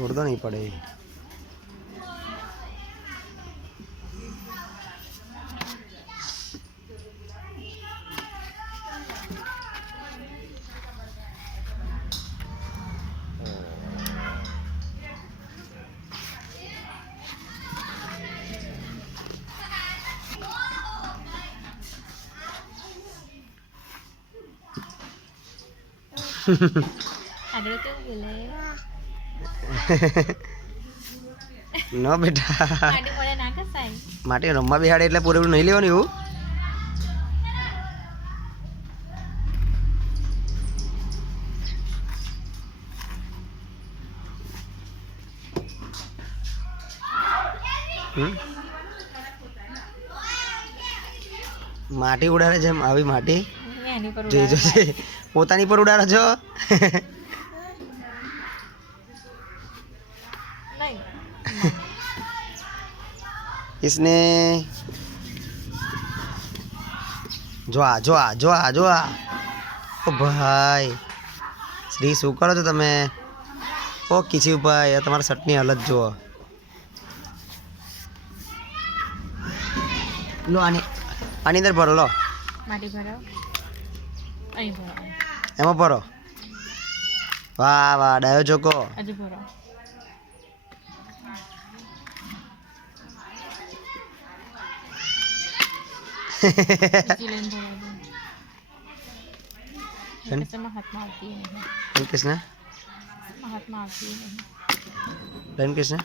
छोड़ दो, नहीं पड़े। આગળ કેવું બોલે નો બેટા, માટી પડે ના કસાય. માટે રમવા બેહાડે એટલે પૂરેપૂરું નહીં લેવાનું એવું. માટી ઉડાડે છે આવી માટી એની પર જોઈ જોશે પોતાની પર ઉડાડો છો. નહીં इसने જો આ જો આ જો આ જો આ ઓ ભાઈ શ્રી શું કરો છો તમે? ઓ કિસી ભાઈ આ તમારા શર્ટની હાલત જુઓ. લો આની અંદર ભરો. લો માટી ભરો અહીં ભરો એમાં ભરો. વાહ વાહ ડાયો ચોકો. હજુ ભરો હાથમાં આવતી નહીં. ડન કિસને હાથમાં આવતી નહીં. ડન કિસને.